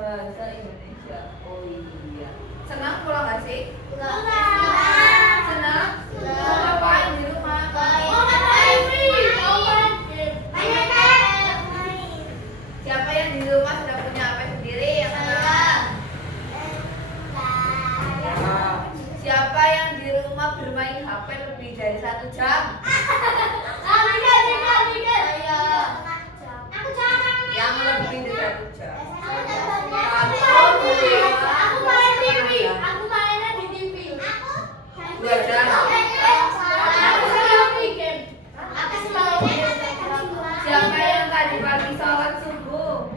Bahasa Indonesia. Oh iya. Senang pulang nggak sih? Senang. Senang? Ngapain di rumah? Siapa yang di rumah sudah punya HP sendiri? Yang mana? Siapa yang di rumah bermain HP lebih dari 1 jam? Yang lebih dari 1 jam. Dua jam. Siapa yang tadi pagi sholat subuh?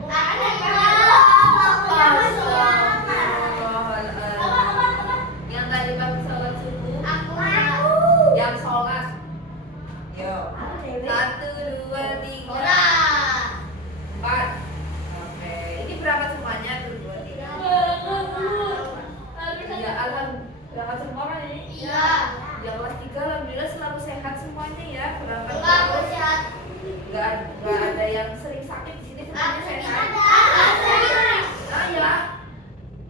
Yang tadi pagi sholat subuh? Yang sholat? Yo. 1, 2, 3, 4. Oke. Ini berapa semuanya? 1, 2, 3. Ya, alhamdulillah. Berangkat semua kan ini? Iya. Yang kelas 3 alhamdulillah selalu sehat semuanya ya. Berangkat. Enggak ada yang sering sakit di sini, semuanya sehat. Nah, ya.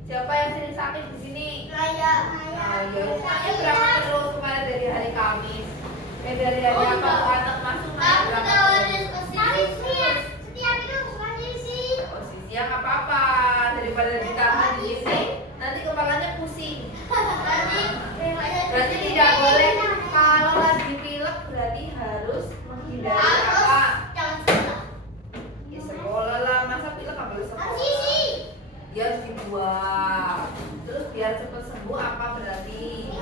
Siapa yang sering sakit di sini? Ya, semuanya berangkat terus kemarin dari hari Kamis. Dari hari apa tuh anak masuk berangkat. Posisi yang apa-apa daripada ditahan di sini, nanti kepalanya pusing. Berarti tidak boleh kalau lagi pilek, berarti harus menghindari apa? Ya sekolah lah, masa pilek nggak boleh sekolah? Ya harus dibuang. Terus biar cepat sembuh apa berarti?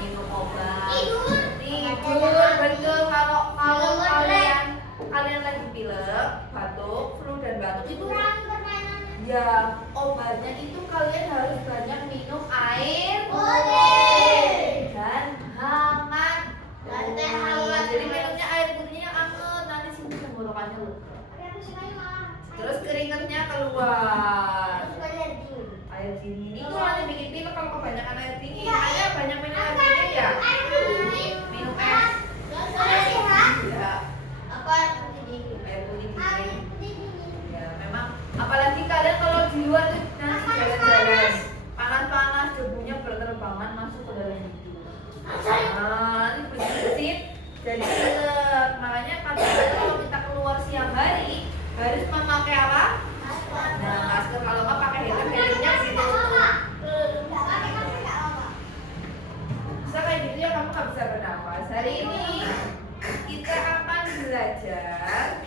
Minum obat. Tidur, betul. Kalau kalian lagi pilek, batuk, flu dan batuk itu ya obatnya itu kalian harus banyak minum air putih dan hangat. Jadi minumnya air putihnya yang hangat, nanti sini tenggorokannya lega. Terus keringatnya keluar. Air dingin itu nanti bikin pilek kalau kebanyakan air dingin. Ada banyak minum air dingin ya. Minum es. Ya. Air putih dingin. Ya memang. Apalagi kalian kalau di luar tuh nanti jalan-jalan panas-panas, debunya berterbangan masuk ke dalam hidung. Nanti bersin jadi pilek. Makanya kadang-kadang kalau kita keluar siang hari harus memakai apa? Nah, masker. Kalau nggak pakai helmnya gitu. Bisa kayak gitu ya, kamu nggak bisa bernafas. Hari ini kita akan belajar.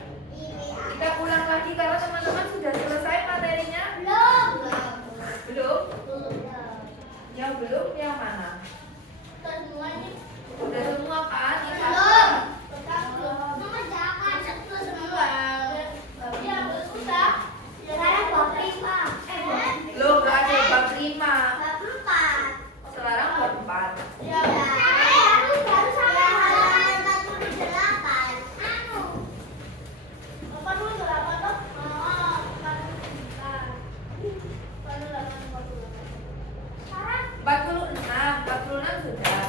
Kita ulang lagi kalau teman-teman sudah selesai materinya. Belum? Yang belum yang mana? Udah semua kan? Lo nggak ada bab 5. Sekarang bab 4. Sudah.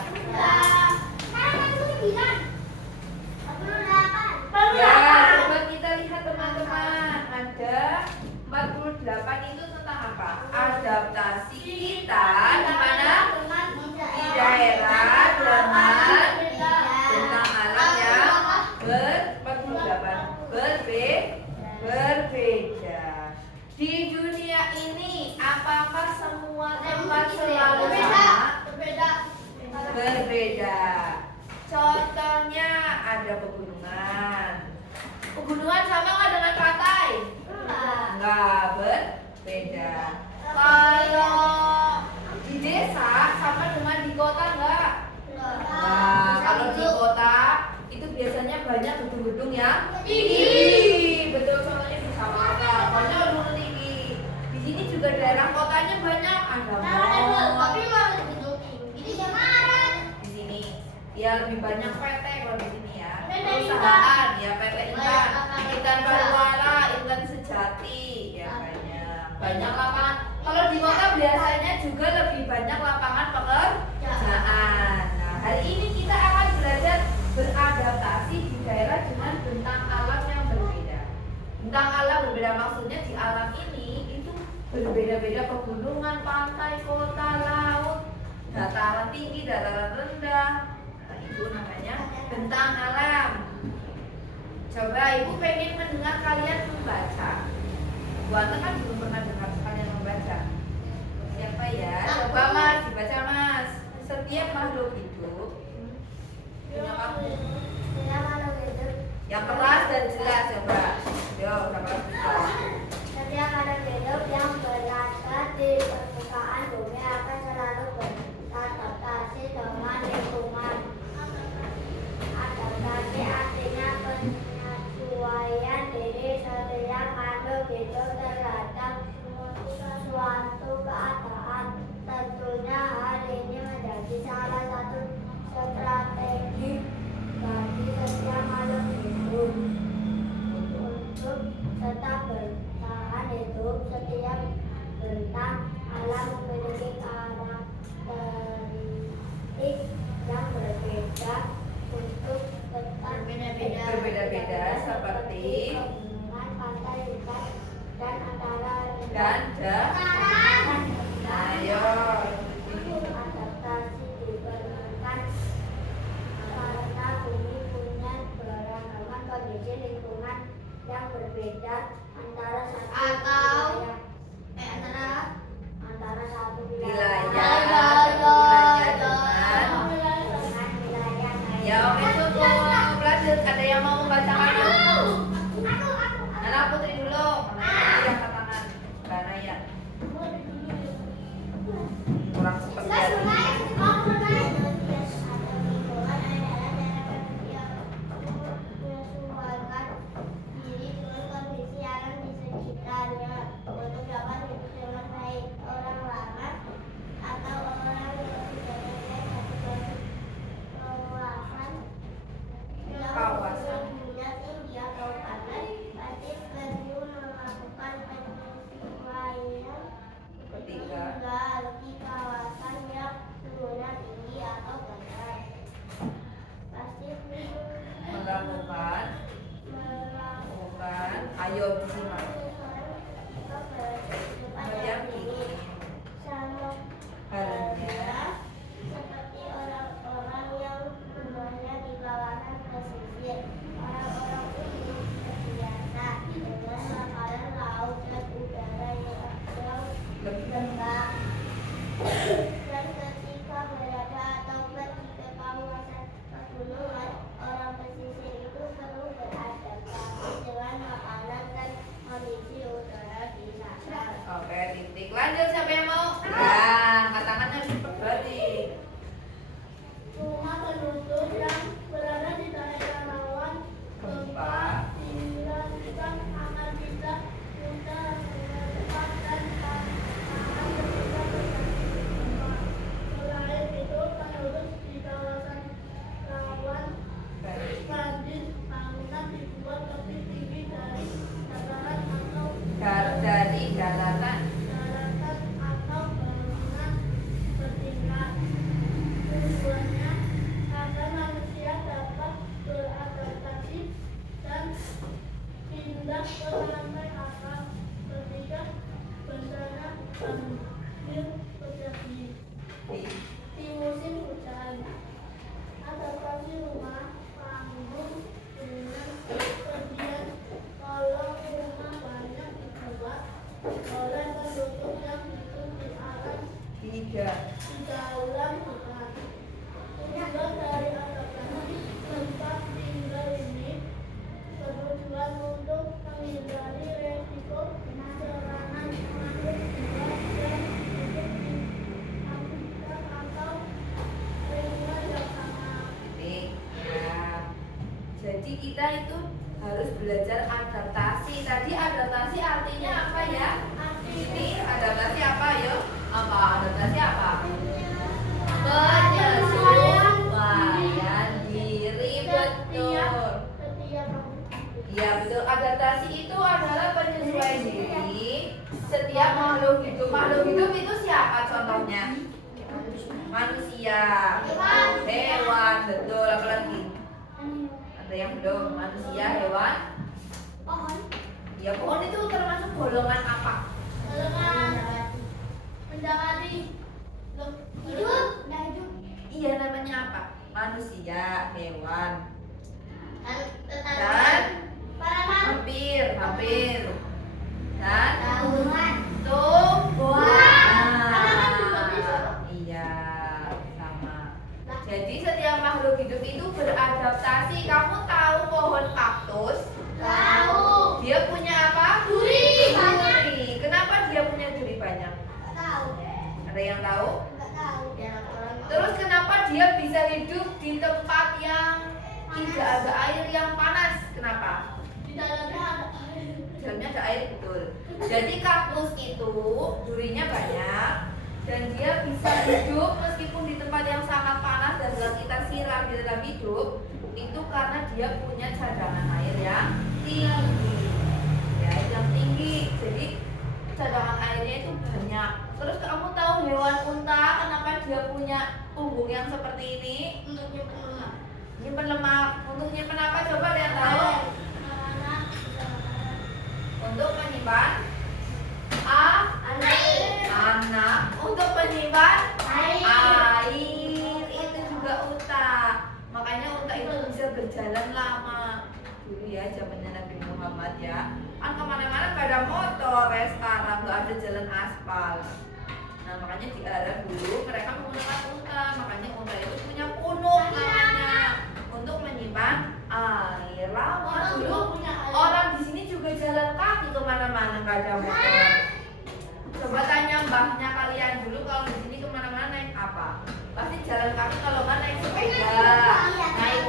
Ya, coba kita lihat teman-teman. Ada 48 itu tentang apa? Adaptasi kita di mana? Di daerah dengan tentang alam yang 48 berbeda. Di dunia ini apakah semua tempat selalu sama? Berbeda. Contohnya ada pegunungan. Pegunungan sama nggak dengan pantai? Enggak, berbeda. Kalau di desa sama dengan di kota enggak? Nah, kalau di kota itu biasanya banyak gedung-gedung yang tinggi. Betul, contohnya di Jakarta banyak gedung tinggi. Di sini juga daerah kotanya banyak ada mall. Ya lebih banyak PT kalau di sini ya. Perusahaan ya, PT Intan Barwara, Intan Sejati ya banyak lapangan. Kalau di kota biasanya juga lebih banyak lapangan pekerjaan. Nah, hari ini kita akan belajar beradaptasi di daerah dengan bentang alam yang berbeda. Bentang alam berbeda, maksudnya di alam ini itu berbeda-beda pegunungan, pantai, kota, laut, dataran tinggi, dataran rendah. Nah, itu namanya bentang alam. Coba ibu pengen mendengar kalian membaca. Bu Anta kan belum pernah dengar kalian membaca. Siapa ya? Coba Mas, dibaca Mas. Setiap makhluk hidup punya kamu. Yang keras dan jelas coba. Yo, yang keras jelas. Setiap makhluk hidup yang berada di permukaan bumi akan selalu beradaptasi dengan lingkungan. Adaptasi artinya penyesuaian diri setiap makhluk hidup terhadap suatu keadaan. Tentunya hal ini menjadi salah satu strategi bagi setiap makhluk hidup untuk tetap bertahan hidup. Setiap bentang alam memiliki karakteristik yang berbeda untuk tetap Berbeda-beda seperti pegunungan, pantai, hutan, dan antara ayo. adaptasi diperlukan karena bumi punya beragaman kondisi lingkungan yang berbeda antara satu Wilayah dengan wilayah lain. Ya oke cukup. Lanjut, ada yang mau membacakan? Anak Putri dulu. Yang angkat tangan. Mbak Naya. Kurang seperti di kawasan yang suhunya tinggi atau panas. Pasti melakukan. Ayo simak. Halnya seperti orang-orang yang rumahnya di kawasan pesisir. Orang-orang ini terbiasa dengan makanan laut dan udara yang lembab. Dan ketika berada atau pergi ke kawasan pegunungan, orang pesisir itu perlu beradaptasi dengan makanan dan kondisi udara di sana. Oke, titik. Lanjut, siapa yang mau? Ya, angkat tangannya cepat berarti. Rumah penduduk yang berada di daerah rawan gempa dilakukan agar bisa mudah menyerap dan tahan ketika terjadi gempa. Selain itu, penduduk di kawasan rawan banjir bangunan dibuat lebih tinggi dari dataran atau Dari daratan. atau bangunan bertingkat. Tujuannya agar manusia dapat beradaptasi dan pindah ke lantai atas ketika bencana banjir terjadi di musim hujan. Adaptasi rumah panggung dengan sebagian kolong rumah banyak dibuat oleh penduduk yang hidup di alam di dalam hutan. Tujuan dari adaptasi tempat tinggal ini bertujuan untuk menghindari resiko serangan makhluk jiwa yang hidup di habitat atau lingkungan yang sama. Titik. Ya. Jadi kita itu harus belajar adaptasi. Tadi adaptasi artinya apa ya? Ini adaptasi apa yo? Apa adaptasi apa? Penyesuaian diri, betul. Iya betul. Adaptasi itu adalah penyesuaian diri setiap makhluk hidup. Makhluk hidup itu siapa contohnya? Manusia, hewan, betul. Apa lagi? Ada yang belum? Manusia, hewan, Ya, pohon itu termasuk golongan apa? Golongan mendapati hidup. Iya, namanya apa? Manusia, hewan, Dan hampir, dan tumbuhan. tumbuhan. Nah, Iya, sama. Jadi setiap makhluk hidup itu beradaptasi. Kamu tahu pohon kaktus? tahu. Dia punya apa? Duri banyak. Duri. Kenapa dia punya duri banyak? Tahu. Ada yang tahu? Enggak tahu. Terus kenapa dia bisa hidup di tempat yang tidak ada air yang panas? Kenapa? Di dalamnya ada air. Di dalamnya ada air, betul. Jadi kaktus itu durinya banyak dan dia bisa hidup meskipun di tempat yang sangat panas dan kalau kita siram di dalam hidup itu karena dia punya cadangan air yang tinggi. Ya, yang tinggi. Jadi cadangan airnya itu banyak. Terus kamu tahu hewan unta kenapa dia punya punggung yang seperti ini? Untuk nyimpen lemak. Nyimpen lemak. Untuk nyimpen apa? Coba lihat tahu. Untuk menyimpan anak. Untuk menyimpan air. Itu juga unta. Makanya unta itu bisa berjalan lama. Dulu ya zamannya Nabi Muhammad ya. Kan kemana-mana gak ada motor ya sekarang, gak ada jalan aspal. Nah makanya di Arab dulu mereka menggunakan unta. Makanya unta itu punya punuk namanya untuk menyimpan air. Lama dulu orang di sini juga jalan kaki kemana-mana gak ada motor. Coba tanya mbahnya kalian dulu kalau di sini kemana-mana naik apa? Pasti jalan kaki kalau nggak naik sepeda, naik,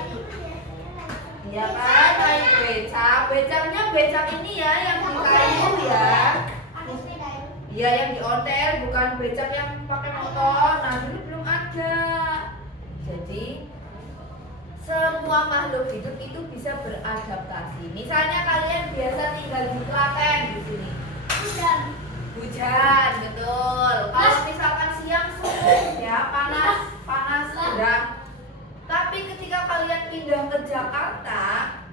iya kan, naik becak. Becaknya becak ini ya yang di kayu ya. Iya yang di ontel, bukan becak yang pakai motor. Nah dulu belum ada. Jadi semua makhluk hidup itu bisa beradaptasi. Misalnya kalian biasa tinggal di Klaten di sini. Hujan, betul. Kalau misalkan siang subuh ya panas gerah. Tapi ketika kalian pindah ke Jakarta,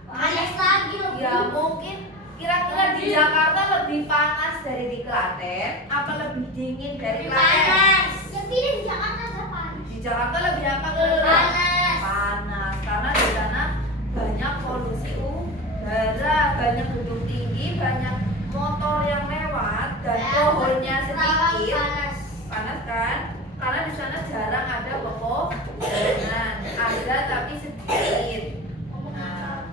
Panas lagi. ya mungkin kira-kira di Jakarta lebih panas dari di Klaten, apa lebih dingin dari Klaten? Panas. Yang pilih di Jakarta ada panas. Di Jakarta lebih apa? Panas. Panas, karena di sana banyak polusi udara, banyak gedung tinggi, banyak motor yang lewat dan pohonnya sedikit. Panas kan? Karena di sana jarang ada pepohonan, ada tapi sedikit. Nah,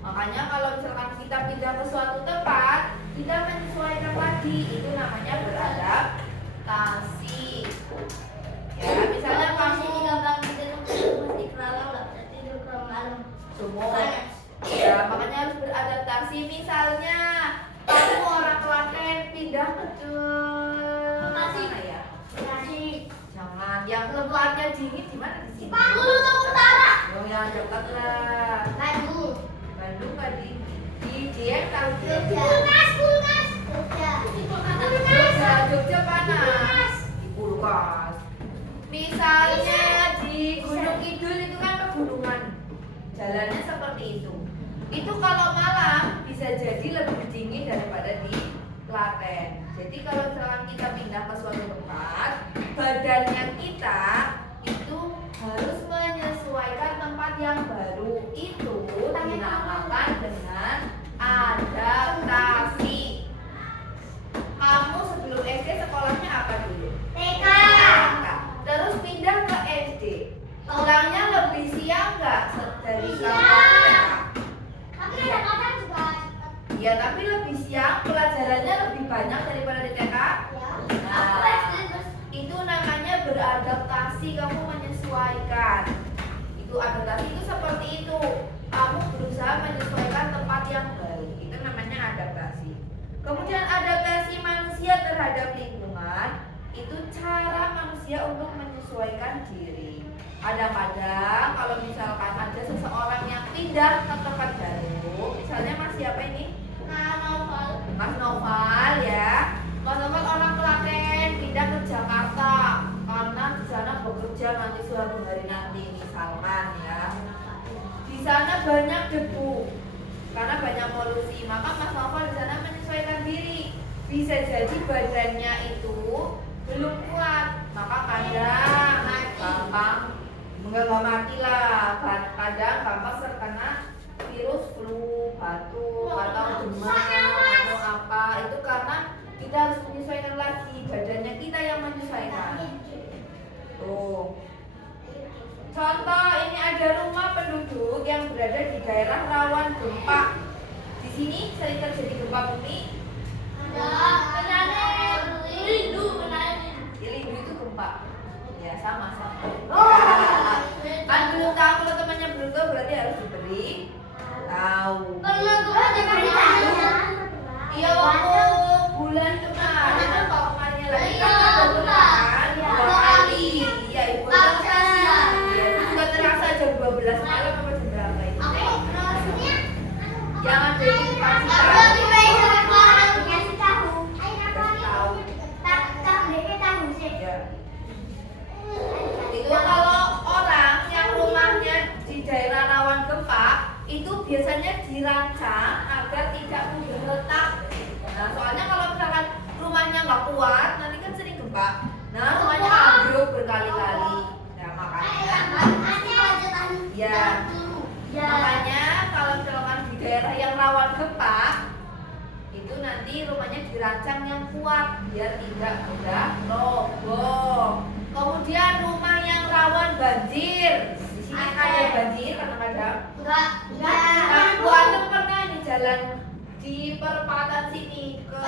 makanya kalau misalkan kita pindah ke suatu tempat, kita menyesuaikan lagi, itu namanya beradaptasi. Ya, misalnya kamu sumur. Ya, makanya harus beradaptasi. Misalnya kamu orang Klaten pindah ke mana ya? Jangan, yang tempatnya dingin di mana di sini? Oh yang dekat lah. Bandung nggak di Dieng tahu Jogja panas. Di kulkas. Misalnya di Gunung Kidul itu kan pegunungan. Jalannya seperti itu. Itu kalau malam bisa jadi lebih dingin daripada di Klaten. Jadi kalau misalkan kita pindah ke suatu tempat, badannya kita itu harus menyesuaikan tempat yang baru. Itu dinamakan dengan adaptasi. Kamu sebelum SD sekolahnya apa dulu? TK. Terus pindah ke SD. Pulangnya lebih siang nggak dari kamu? Ya tapi lebih siang, pelajarannya lebih banyak daripada di TK. Nah, itu namanya beradaptasi, kamu menyesuaikan. Itu adaptasi itu seperti itu. Kamu berusaha menyesuaikan tempat yang baru. Itu namanya adaptasi. Kemudian adaptasi manusia terhadap lingkungan, itu cara manusia untuk menyesuaikan diri. Kadang-kadang kalau misalkan ada seseorang yang pindah ke tempat baru, misalnya Mas siapa ini? Mas Noval ya. Mas Noval orang Klaten pindah ke Jakarta karena di sana bekerja nanti suatu hari nanti misalkan ya. Di sana banyak debu karena banyak evolusi. Maka Mas Novel di sana menyesuaikan diri. Bisa jadi badannya itu belum kuat, maka kadang gampang enggak mati lah, kadang gampang terkena virus flu, batuk atau demam atau apa. Itu karena kita harus menyesuaikan lagi, badannya kita yang menyesuaikan. Tuh. Contoh, ini ada rumah penduduk yang berada di daerah rawan gempa. Di sini sering terjadi gempa bumi. Rindu Rindu itu gempa. Ya sama. Kan belum tahu, kalau temannya belum tahu berarti harus diberi tahu. Iya, waktu bulan kemarin atau kemarinnya lagi kan ada bulan 2 kali. Iya, ibu itu juga terasa jam 12 malam apa jam berapa itu? Yang ada di itu kalau orang yang rumahnya di daerah rawan gempa itu biasanya dirancang agar tidak mudah retak. Nah, soalnya kalau misalkan rumahnya nggak kuat, nanti kan sering gempa. Nah, rumahnya ambruk berkali-kali. Nah, makanya makanya kalau misalkan di daerah yang rawan gempa itu nanti rumahnya dirancang yang kuat biar tidak mudah roboh. Kemudian rumah yang rawan banjir. Di sini ada banjir kadang-kadang. Nah, buat pernah di jalan di perempatan sini ke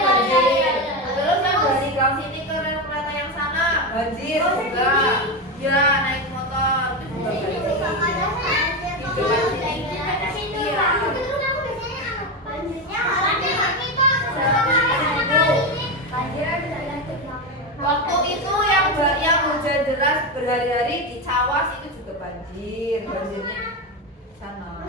banjir. Terus yang dari gang sini ke rel kereta yang sana banjir juga. Ya, naik motor itu juga banjir. Di depan sini. Waktu itu yang hujan deras berhari-hari di Cawas itu juga banjirnya sana.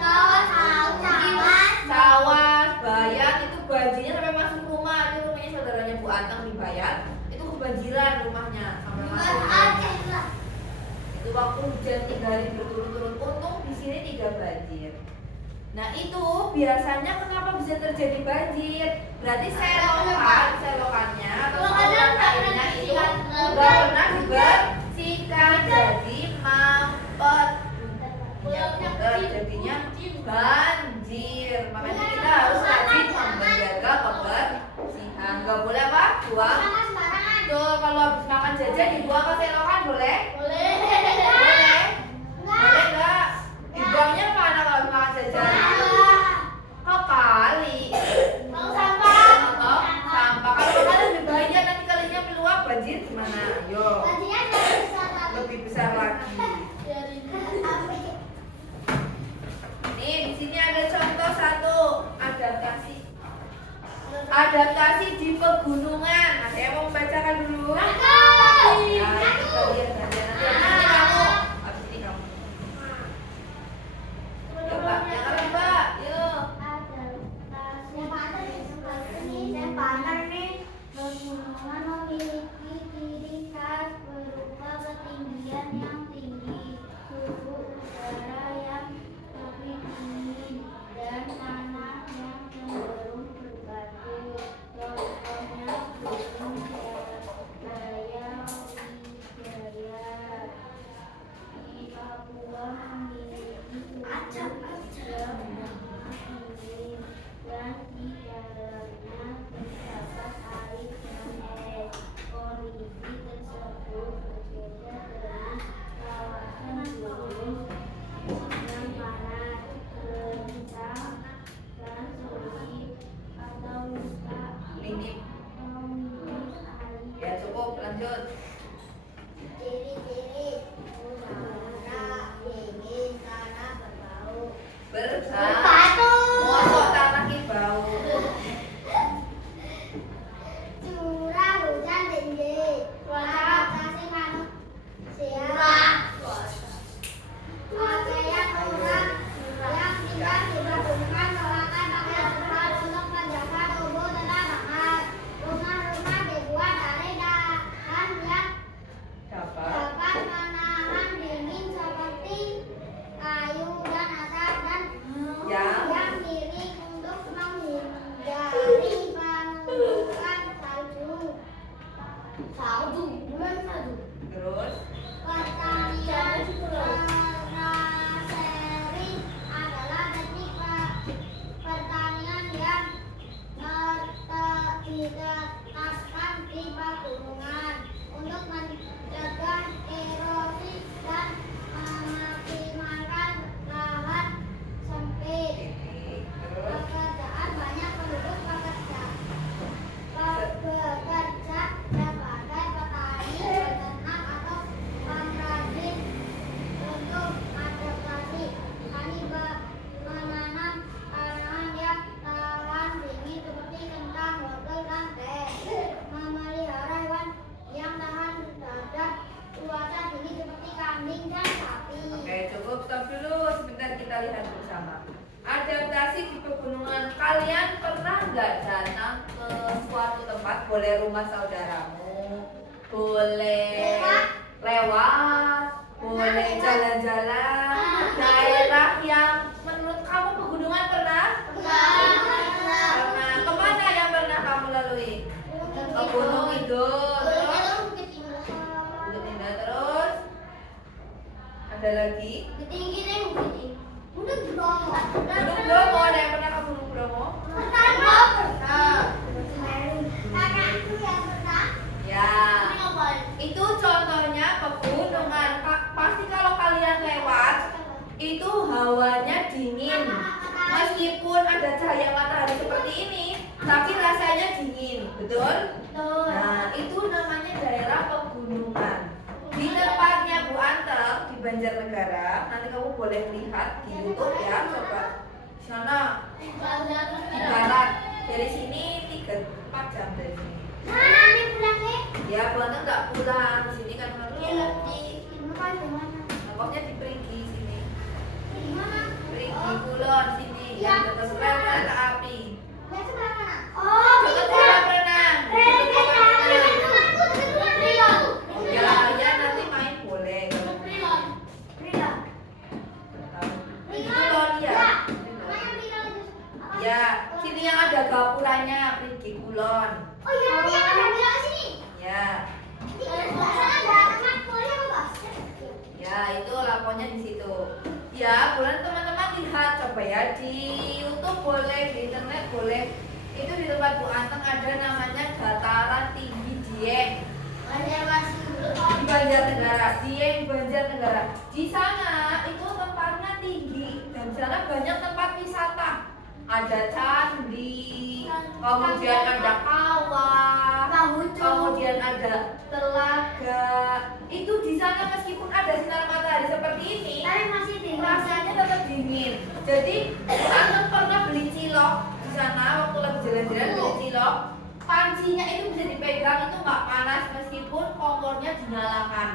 Cawas, Bayat itu banjirnya sampai masuk rumah. Itu rumahnya saudaranya Bu Anteng di Bayat. Itu kebanjiran rumahnya sampai masuk. Itu waktu hujan 3 hari berturut-turut. Untung di sini 3 banjir. Nah, itu biasanya kenapa bisa terjadi banjir? Berarti selokannya atau airnya itu nggak pernah dibersihkan, jadi mampet. Ya, jadinya banjir. Makanya kita harus rajin menjaga kebersihan. Nggak boleh apa? Buang. Tuh, kalau habis makan jajan dibuang ke selokan boleh? Boleh nggak? Dibuangnya mana kalau habis makan jajan? Kok kali? Mau sampah. Sampah. Kalau kalian lebih bahaya, nanti kalinya meluap, banjir gimana? Yo. Lebih besar lagi. Nih, di sini ada contoh satu adaptasi di pegunungan. Ada yang mau membacakan dulu? Nah, kita lihat saja nanti. Habis ini kamu. Coba, jangan lupa. Yuk. Pegunungan memiliki ciri khas berupa ketinggian yang tinggi, suhu udara yang lebih dingin, dan tanah yang cenderung berbatu. Contohnya Gunung Jaya Wijaya. nggak datang ke suatu tempat, boleh rumah saudaramu, boleh lewat, boleh jalan-jalan, daerah yang menurut kamu pegunungan pernah? Pernah. Kemana yang pernah kamu lalui? Ke Gunung Kidul, terus Bukit Indah, terus ada lagi? Gunung Bromo, ada yang pernah ke Gunung Bromo? Ya, itu contohnya pegunungan. Pasti kalau kalian lewat, itu hawanya dingin. Meskipun ada cahaya matahari seperti ini, tapi rasanya dingin, betul? Nah, itu namanya daerah pegunungan. Di tempatnya Bu Anteng di Banjarnegara, nanti kamu boleh lihat di YouTube ya, coba. Di sana di barat, dari sini 3-4 jam dari sini. Ya, Bu Anteng nggak pulang, di sini kan harus. Pokoknya di Perigi sini. Perigi Kulon sini, yang dekat rel kereta api. Dekat kolam renang. Ya, nanti main boleh. Perigi Kulon ya. Ya, sini yang ada gapuranya, Perigi Kulon. Ya. Ya, itu laponya di situ. Ya, boleh teman-teman lihat, coba ya di YouTube boleh, di internet boleh. Itu di tempat Bu Anteng ada namanya dataran tinggi Dieng. Di Banjarnegara, Dieng Banjarnegara. Di sana itu tempatnya tinggi dan di sana banyak tempat wisata. Ada candi, kemudian ada kawah, kemudian ada telaga. Itu di sana meskipun ada sinar matahari seperti ini, rasanya tetap dingin. Jadi Anteng pernah beli cilok di sana waktu lagi jalan-jalan beli cilok. Pancinya itu bisa dipegang, itu nggak panas meskipun kompornya dinyalakan.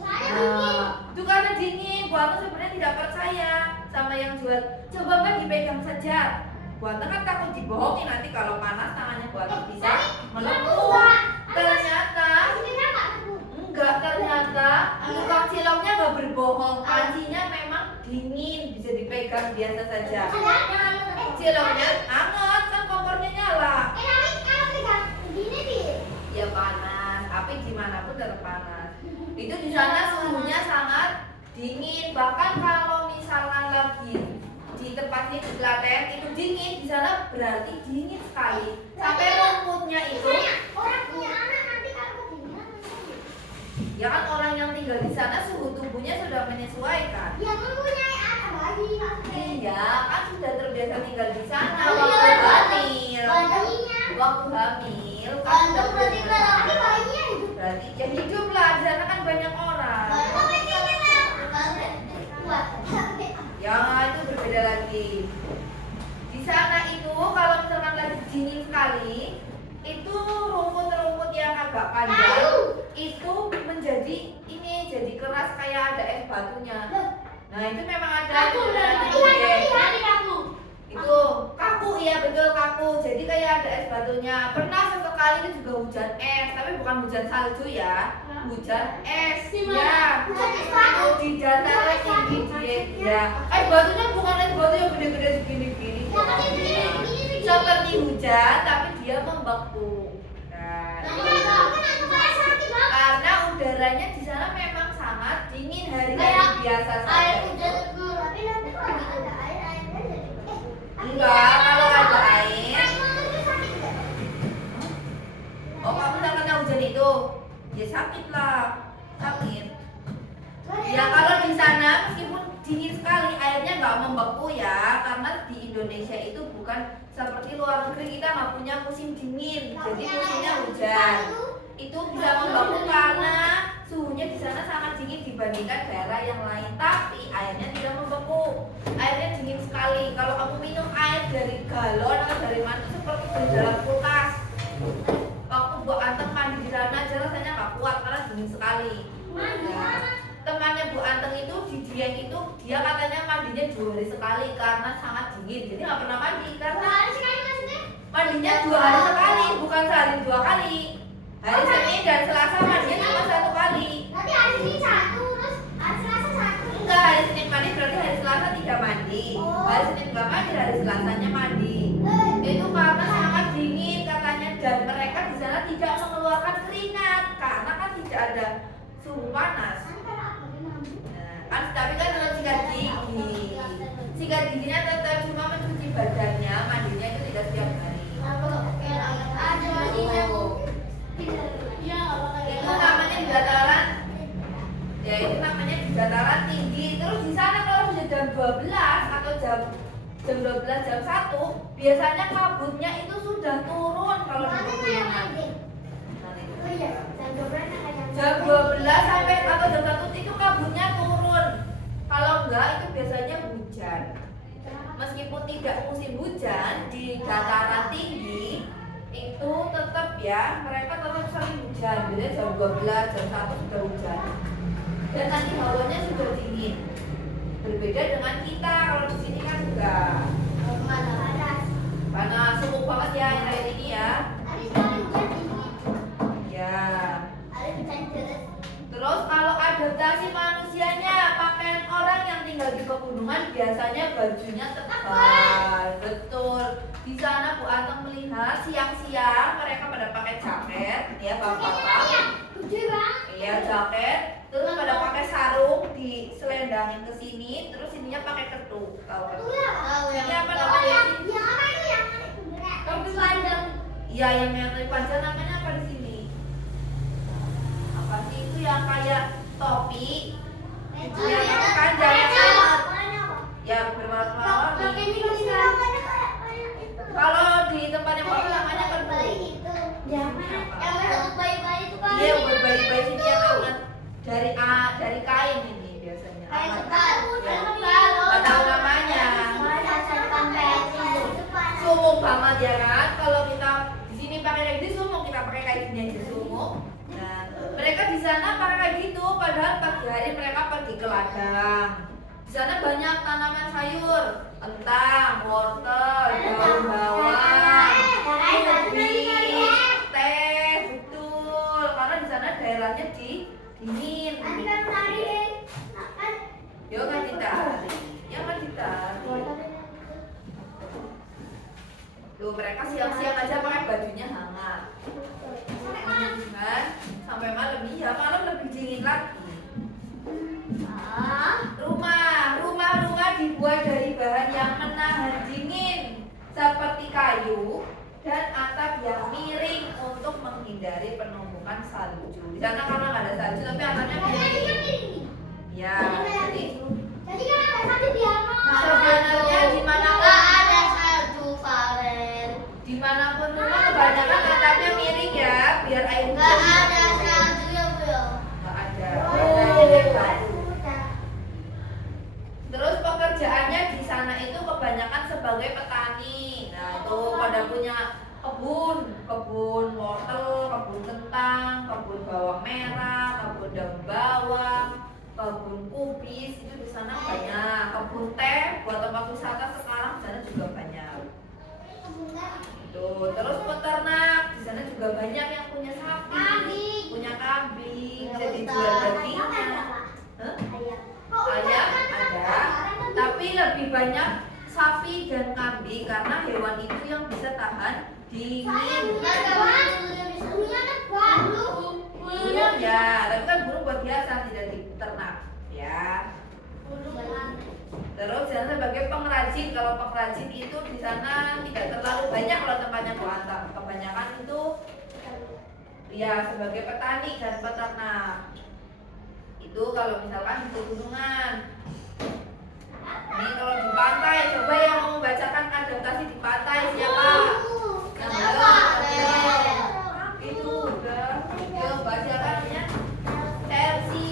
Nah, itu karena dingin. Bu Anteng sebenarnya tidak percaya sama yang jual. Coba Mbak dipegang saja. Bu Anteng kan takut dibohongi nanti kalau panas tangannya Bu Anteng bisa melepuh. Ternyata tukang ciloknya nggak berbohong. Pancinya memang dingin, bisa dipegang biasa saja. Ciloknya hangat kan kompornya nyala. Ya panas, api gimana pun tetap panas. Itu di sana suhunya sangat dingin. Bahkan kalau misalkan lagi di tempat ini di Klaten itu dingin, di sana berarti dingin sekali. Sampai rumputnya itu. Ya kan orang yang tinggal di sana suhu tubuhnya sudah menyesuaikan. Iya, kan sudah terbiasa tinggal di sana. Waktu hamil kan sudah berarti ya hidup lah, di sana kan banyak orang. Ya itu berbeda lagi. Di sana itu kalau misalkan lagi dingin sekali, itu rumput-rumput yang agak panjang itu menjadi ini jadi keras kayak ada es batunya. Nah itu memang ada itu kaku, iya betul kaku. Jadi kayak ada es batunya. Pernah sesekali itu juga hujan es, tapi bukan hujan salju ya, hujan es. Ya, itu di dataran tinggi dia. Es batunya bukan es batu yang gede-gede segini-gini. Seperti hujan, tapi dia membeku. Karena udaranya di sana memang sangat dingin, hari-hari biasa saja. Enggak, kalau ada air. Oh, kamu udah kena hujan itu? Ya sakit lah, sakit. Ya kalau di sana meskipun dingin sekali, airnya nggak membeku ya, karena di Indonesia itu bukan seperti luar negeri, kita nggak punya musim dingin, jadi musimnya hujan. Itu bisa membeku karena suhunya di sana sangat dingin dibandingkan daerah yang lain, tapi airnya tidak membeku. Airnya dingin sekali. Kalau kamu minum air dari galon atau dari mana itu seperti dari dalam kulkas. Waktu Bu Anteng mandi di sana aja rasanya nggak kuat karena dingin sekali. Nah, temannya Bu Anteng itu di Dieng itu dia katanya mandinya 2 hari sekali karena sangat dingin. Jadi nggak pernah mandi karena mandi mandinya 2 hari sekali, bukan sehari 2 kali. Hari Senin dan Selasa mandinya cuma 1 kali. Nanti hari Senin 1, terus hari Selasa 1. Enggak, hari Senin mandi berarti hari Selasa 3 mandi. Hari Senin nggak mandi, hari Selasanya mandi. Itu karena sangat dingin katanya, dan mereka di sana tidak mengeluarkan keringat karena kan tidak ada suhu panas. Kan tapi kan dengan sikat gigi. Sikat giginya tetap cuma mencuci badannya, mandinya itu tidak setiap hari. Itu namanya di dataran, ya itu namanya di dataran tinggi. Terus di sana kalau sudah jam 12 atau jam 12 jam 1 biasanya kabutnya itu sudah turun kalau di pegunungan. Jam 12 sampai atau jam 1 itu kabutnya turun. Kalau enggak itu biasanya hujan. Meskipun tidak musim hujan di dataran tinggi itu tetap ya mereka tetap sering hujan. Jadi jam 12 jam 1 sudah hujan. Dan nanti hawanya sudah dingin. Berbeda dengan kita, kalau di sini kan enggak panas, sumuk banget ya air ini ya. Ya. Terus kalau adaptasi manusianya, pakaian orang yang tinggal di pegunungan biasanya bajunya tebal. Betul. Di sana Bu Anteng melihat siang-siang mereka pada pakai jaket, ya bapak-bapak. Iya jaket. Terus pada pakai sarung diselendangin ke sini, terus ininya pakai ketuk. Tahu ketuk? Ini apa namanya? Topi panjang. Iya yang topi panjang namanya apa di sini? Apa sih itu yang kayak topi? Yang panjang yang berwarna-warni. Kalau di tempat yang baru namanya ketuk. Iya buat bayi-bayi sini yang hangat dari kain ini biasanya. Nggak tahu namanya. Sumuk banget ya kan? Kalau kita di sini pakai kayak gitu sumuk, kita pakai kayak gini aja sumuk. Nah, mereka di sana pakai kayak gitu, padahal pagi hari mereka pergi ke ladang. Di sana banyak tanaman sayur, kentang, wortel, daun bawang, ubi, teh, betul. Karena di sana daerahnya dingin. Yo kan ditarik, ya kan ditarik. Tuh mereka siang-siang aja pakai bajunya hangat. Kan? Sampai malam iya, malam lebih dingin lagi. Rumah dibuat dari bahan yang menahan dingin seperti kayu dan atap yang miring untuk menghindari penumpukan salju. Di sana karena nggak ada salju tapi atapnya miring. Ya, jadi sebenarnya dimanapun rumah kebanyakan atapnya miring ya, biar air hujan nggak ada. Terus pekerjaannya di sana itu kebanyakan sebagai petani. Nah itu pada punya kebun wortel, kebun kentang, kebun bawang merah, kebun daun bawang, kebun kubis itu di sana banyak. Kebun teh buat tempat wisata sekarang di sana juga banyak. Tuh, terus peternak di sana juga banyak yang punya sapi, punya kambing, bisa dijual dagingnya. Ayam ada, tapi lebih banyak sapi dan kambing karena hewan itu yang bisa tahan dingin. Burung ya, tapi kan burung buat biasa tidak diternak ya. Terus jangan sebagai pengrajin, kalau pengrajin itu di sana tidak terlalu banyak kalau tempatnya Bu Anteng. Kebanyakan itu ya sebagai petani dan peternak. Itu kalau misalkan di pegunungan. Ini kalau di pantai, coba yang mau membacakan adaptasi di pantai siapa? Itu udah. Yuk bacakan ya. Tersi.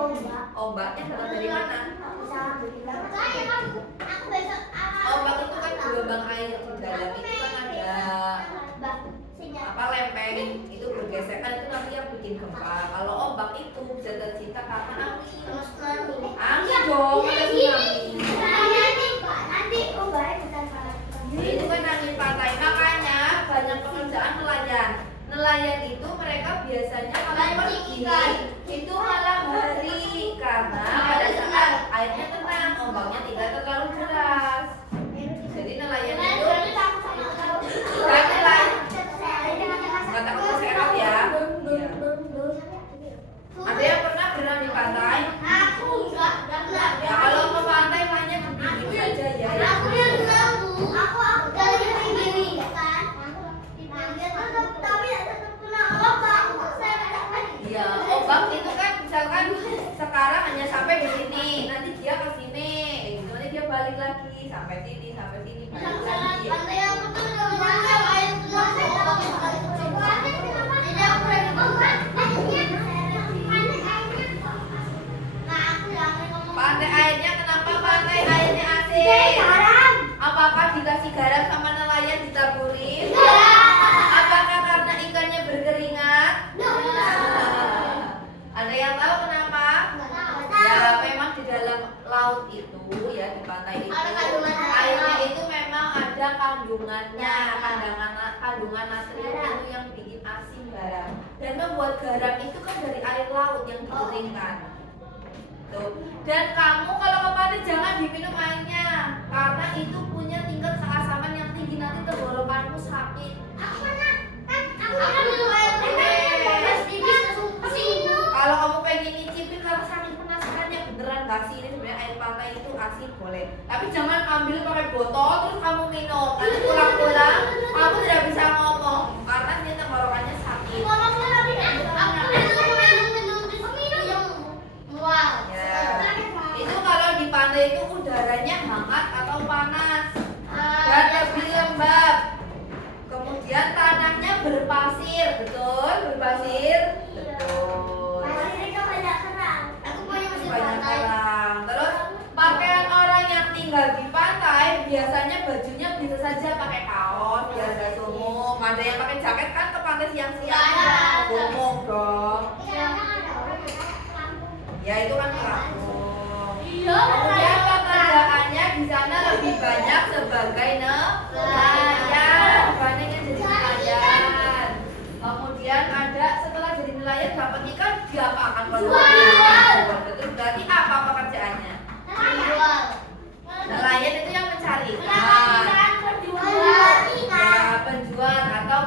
ombak. Ombaknya datang dari mana? Misalnya begini. Ombak itu kan gelombang air di dalam itu kan ada apa lempeng itu bergesekan itu nanti yang bikin gempa. Kalau ombak itu bisa tercipta karena angin. Angin dong, ada tsunami. Nanti ombaknya bukan panas. Itu kan angin pantai, makanya banyak pekerjaan nelayan. Nelayan itu mereka biasanya kalau pergi itu malam hari karena pada saat airnya tenang, ombaknya tidak terlalu deras. Jadi nelayan itu kan nelayan nggak takut terseret ya. Ada yang pernah berenang di pantai? Ya kalau ke pantai mainnya begini saja ya. Iya, ombak itu kan misalkan sekarang hanya sampai di sini, nanti dia ke sini, gitu. Nanti dia balik lagi sampai sini, balik lagi. Pantai airnya kenapa pantai airnya asin? Apakah dikasih garam sama nelayan ditaburin? Apakah karena ikannya berkeringat? Ada yang tahu kenapa? Ya memang di dalam laut itu ya di pantai itu airnya itu memang ada kandungannya, kandungan natrium itu yang bikin asin garam. Dan membuat garam itu kan dari air laut yang dikeringkan. Tuh. Dan kamu kalau ke pantai jangan diminum airnya karena itu punya tingkat keasaman yang tinggi, nanti tenggorokanmu sakit. Kalau kamu pengen nyicipin karena saking penasarannya beneran gak sih ini sebenarnya air pantai itu asin boleh, tapi jangan ambil pakai botol terus kamu minum, nanti pulang-pulang kamu tidak bisa ngomong karena ini tenggorokannya sakit. Ya. Itu kalau di pantai itu udaranya hangat atau panas dan lebih lembab. Kemudian tanahnya berpasir, betul? Berpasir, betul. Banyak kerang. Terus pakaian orang yang tinggal di pantai biasanya bajunya bisa saja pakai kaos biar gak sumuk. Ada yang pakai jaket kan ke pantai siang-siang, sumuk dong. Ya itu kan pelampung. Kemudian pekerjaannya di sana lebih banyak sebagai nelayan, dibandingkan jadi nelayan. Kemudian ada setelah jadi nelayan dapat ikan diapakan kalau itu berarti apa pekerjaannya? Nelayan itu yang mencari ikan. Ya penjual atau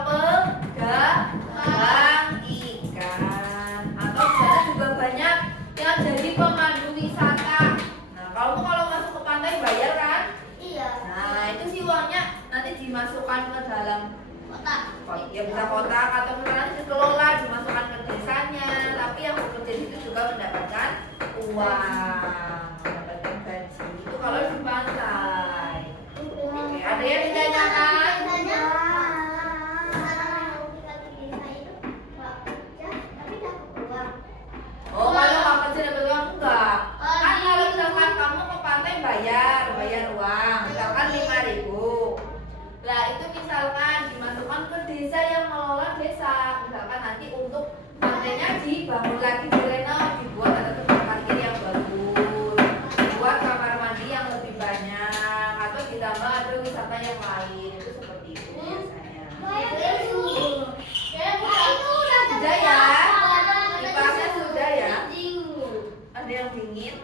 pedagang ikan. Atau di sana juga banyak yang jadi pemandu wisata. Nah, kalau masuk ke pantai bayar kan? Iya. Nah, itu sih uangnya nanti dimasukkan ke dalam kotak. Ya bisa kotak atau nanti dikelola dimasukkan ke desanya. Tapi yang bekerja di situ juga mendapatkan uang, mendapatkan gaji. Itu kalau di pantai. Oke, ada yang ditanyakan? Oh, kalau nggak kerja dapat uang enggak? Kan kalau misalkan kamu ke pantai bayar uang, misalkan 5.000. Lah itu misalkan dimasukkan ke desa yang mengelola desa, misalkan nanti untuk pantainya dibangun lagi, direnov, dibuat ada tempat parkir yang bagus, dibuat kamar mandi yang lebih banyak, atau ditambah ada wisata yang lain, itu seperti itu biasanya. Sudah ya? Dipasnya sudah ya? Ada yang dingin?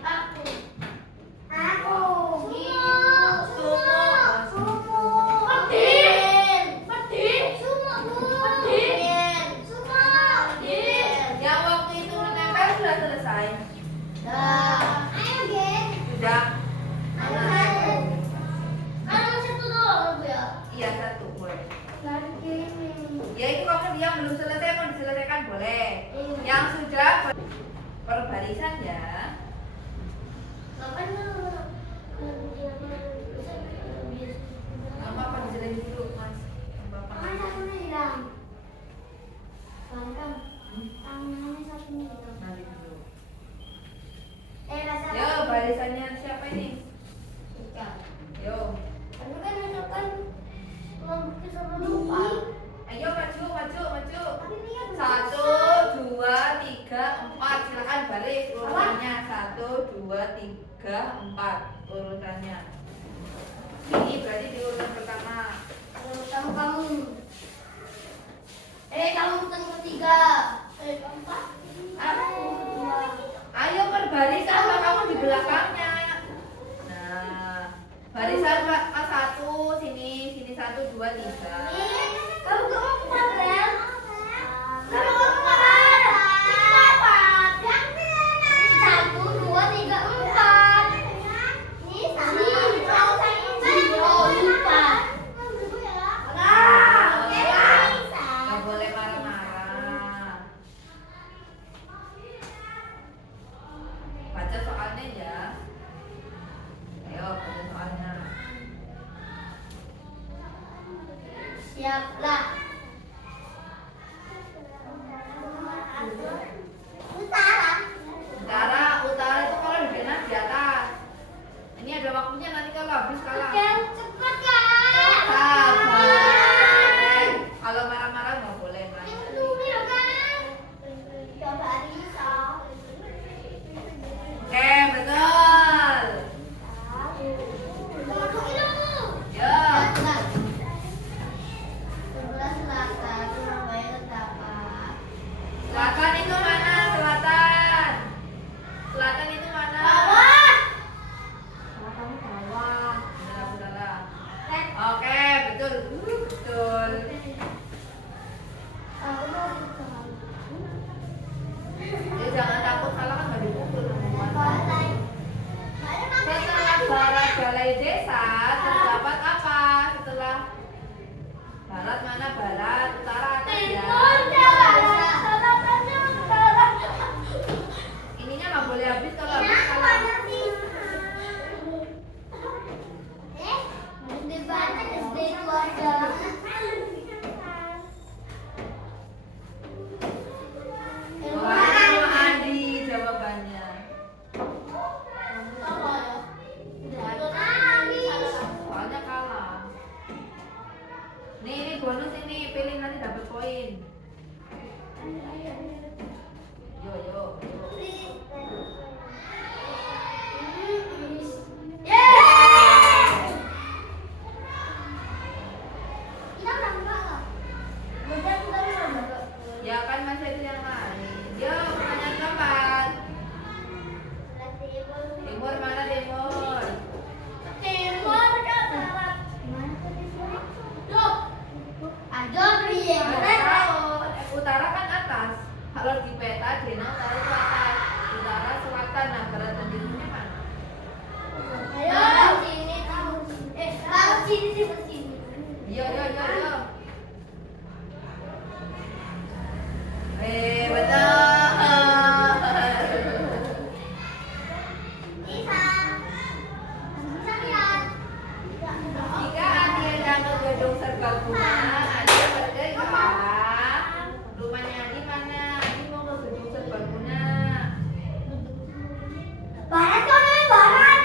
Yang waktu itu menempel sudah selesai? Sudah? Iya, satu boleh. Ya itu kalau dia belum selesai mau diselesaikan boleh. Yang sudah per barisan ya. Apa dijelasin dulu mas? Bapak. Nanti dulu. barisannya siapa ini? Yo. Tapi kan itu kan lomba sama lupa. Ayo maju, maju, maju. Tapi ini kan 1, 2, 3, 4. Silakan balik urutannya. 1, 2, 3, 4 urutannya. Ini berarti di urutan pertama. kamu. Kamu urutan ketiga. Keempat. Ayo berbarisan, Pak, kamu di belakangnya. Nah, barisan Pak, A1 sini, sini 1, 2, 3. Kamu keempat, Ren. Kamu keempat. Keempat. 1, 2, 3, 4. Ini sama. Oh, lupa. Gak boleh marah-marah. Baca soalnya ya. Ayo baca soalnya. Siaplah. Utara. Utara itu kalau di atas. Ini ada waktunya, nanti kalau habis kalah. Cepat ya. Sabar. Kalau marah-marah nggak boleh main. Oke, betul. Ya. Selatan itu mana? Selatan. Selatan itu mana? Udara. Oke, betul. Betul. Ya, jangan takut salah kan nggak dipukul. Setelah barat balai desa terdapat apa? Setelah barat mana? Barat, utara, atas ya. Ininya nggak boleh habis, kalau habis kalah. Wah, Andi jawabannya. Soalnya kalah. Nih, ini bonus ini, pilih nanti dapat poin. Yo, yo, yo. Ya kan masih ada yang lain. Yo, pertanyaan keempat. Timur mana timur? Utara kan atas. Kalau di peta Dena utara itu atas. Utara selatan, nah barat dan timurnya mana? Yo, yo, yo, yo. Betul. Jika Andi hendak ke gedung serbaguna, Andi bergerak. Rumahnya Andi mana? Andi mau ke gedung serbaguna. Barat kan, barat.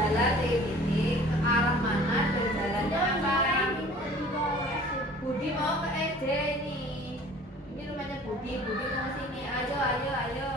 Jalan di titik ke arah mana dan jalannya apa? Budi mau ke SD ini. Ini rumahnya Budi. Budi mau ke sini. Ayo, ayo, ayo.